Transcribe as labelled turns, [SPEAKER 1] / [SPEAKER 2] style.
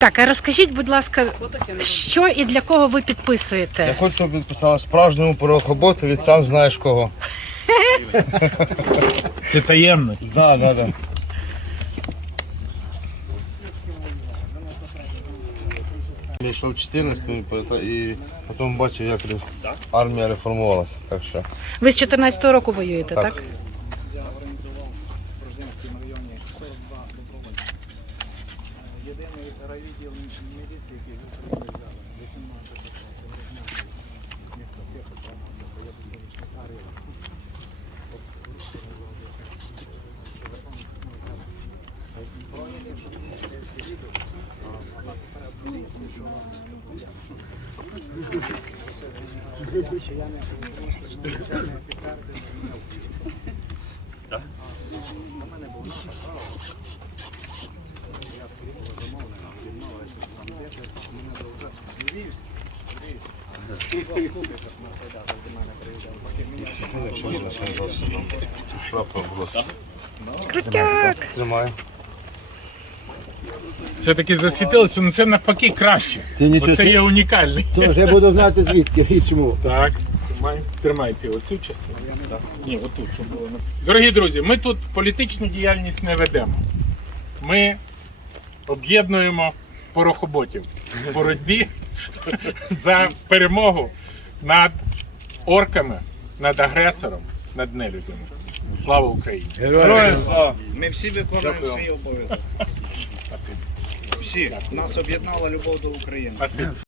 [SPEAKER 1] Так, а розкажіть, будь ласка, що і для кого ви підписуєте?
[SPEAKER 2] Я хочу, щоб підписала справжньому порохоботу від сам знаєш кого.
[SPEAKER 3] Це таємно.
[SPEAKER 2] Да. Я йшов 14-му і потім бачив, як армія реформувалася. Так що.
[SPEAKER 1] Ви з 14-го року воюєте, так? Крутяк!
[SPEAKER 2] Тримаю.
[SPEAKER 3] Все-таки засвітилося, але це навпаки краще.
[SPEAKER 4] Це нічого.
[SPEAKER 3] Оце є унікальний.
[SPEAKER 4] Тож я буду знати звідки і чому.
[SPEAKER 3] Так, тримайте оцю частину. Ні, отут, щоб було. Дорогі друзі, ми тут політичну діяльність не ведемо. Ми об'єднуємо порохоботів в боротьбі за перемогу над орками, над агресором, над нелюдями. Слава Україні!
[SPEAKER 2] Героям слава!
[SPEAKER 5] Ми всі виконуємо свій обов'язок.
[SPEAKER 3] Спасибо.
[SPEAKER 5] Всі. Нас об'єднала любов до України.
[SPEAKER 3] Спасибо.